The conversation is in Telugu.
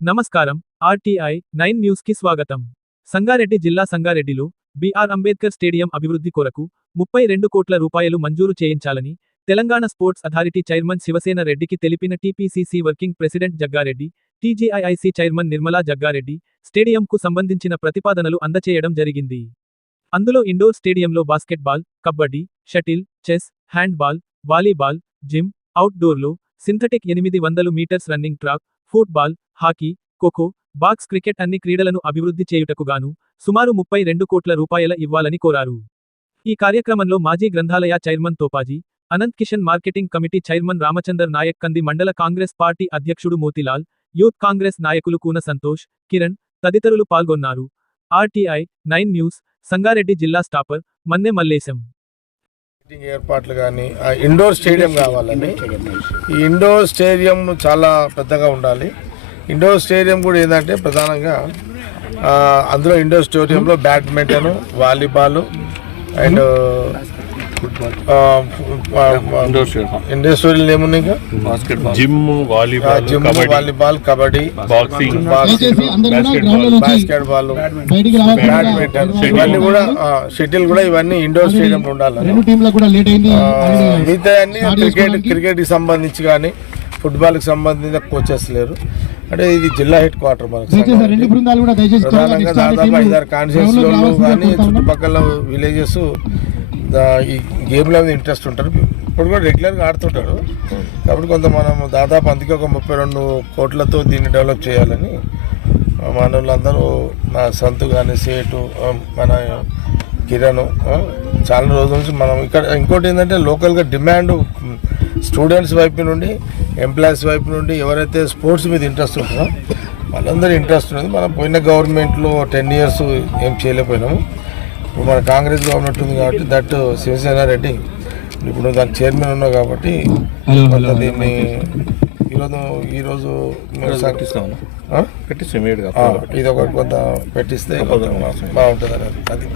నమస్కారం. ఆర్టీఐ నైన్ న్యూస్కి స్వాగతం. సంగారెడ్డి జిల్లా సంగారెడ్డిలో బిఆర్ అంబేద్కర్ స్టేడియం అభివృద్ధి కొరకు ముప్పై రెండు కోట్ల రూపాయలు మంజూరు చేయించాలని Telangana sports authority chairman Shivasena రెడ్డికి తెలిపిన TPCC working president Jaggareddy TGIIC chairman Nirmala Jaggareddy స్టేడియంకు సంబంధించిన ప్రతిపాదనలు అందచేయడం జరిగింది. అందులో ఇండోర్ స్టేడియంలో basketball kabaddi shuttle chess handball volleyball gym అవుట్డోర్లో synthetic ఎనిమిది వందలు metres running track football hockey kho kho box cricket అన్ని క్రీడలను అభివృద్ధి చేయుటకుగాను సుమారు ముప్పై రెండు కోట్ల రూపాయల ఇవ్వాలని కోరారు. ఈ కార్యక్రమంలో మాజీ గ్రంథాలయ chairman Topaji Anant Kishan marketing committee chairman Ramachandar Naik Kandi మండల కాంగ్రెస్ పార్టీ అధ్యక్షుడు మోతిలాల్ యూత్ కాంగ్రెస్ నాయకులు కూన సంతోష్ కిరణ్ తదితరులు పాల్గొన్నారు. ఆర్టీఐ నైన్ న్యూస్ సంగారెడ్డి జిల్లా స్టాపర్ మన్నె మల్లేశం. మీటింగ్ ఏర్పాట్లు కానీ ఇండోర్ స్టేడియం కావాలని ఈ ఇండోర్ స్టేడియం చాలా పెద్దగా ఉండాలి. ఇండోర్ స్టేడియం కూడా ఏంటంటే ప్రధానంగా అందులో ఇండోర్ స్టేడియంలో badminton volleyball and indoor stadium ఏమున్నాయి ఇంకా? Gym volleyball gym kabaddi. Volleyball kabaddi. Boxing. Basket ball badminton ఇవన్నీ కూడా షటిల్ కూడా ఇవన్నీ ఇండోర్ స్టేడియం ఉండాలి. మిగతా అన్ని క్రికెట్ క్రికెట్కి సంబంధించి కానీ ఫుట్బాల్కి సంబంధించిన కోచెస్ లేరు. అంటే ఇది జిల్లా హెడ్ క్వార్టర్ మనకు దయచేసి రెండు సంగారెడ్డి. బృందాలు కూడా దయచేసి త్వరగా ప్రధానంగా దాదాపు ఐదారు రావాల్సిందిగా కానీ. చుట్టుపక్కల విలేజెస్ ఈ గేమ్ల మీద ఇంట్రెస్ట్ ఉంటారు. ఇప్పుడు కూడా రెగ్యులర్గా ఆడుతుంటారు కాబట్టి కొంత మనం దాదాపు అందుకే ఒక ముప్పై రెండు కోట్లతో దీన్ని డెవలప్ చేయాలని మానవులందరూ నా సంతు కానీ సేటు మన కిరణ్ చాలా రోజుల నుంచి మనం ఇక్కడ ఇంకోటి ఏంటంటే లోకల్గా డిమాండ్ స్టూడెంట్స్ వైపు నుండి ఎంప్లాయీస్ వైపు నుండి ఎవరైతే స్పోర్ట్స్ మీద ఇంట్రెస్ట్ ఉంటారో వాళ్ళందరూ ఇంట్రెస్ట్ ఉన్నది. మనం పోయిన గవర్నమెంట్లో టెన్ ఇయర్స్ ఏం చేయలేకపోయినాము. ఇప్పుడు మన కాంగ్రెస్ గవర్నమెంట్ ఉంది కాబట్టి దట్ శివసేన రెడ్డి. ఇప్పుడు దాని చైర్మన్ ఉన్నావు కాబట్టి కొంత దీన్ని ఈరోజు ఈరోజు ఇది ఒకటి కొంత పెట్టిస్తే బాగుంటుంది అనేది అది.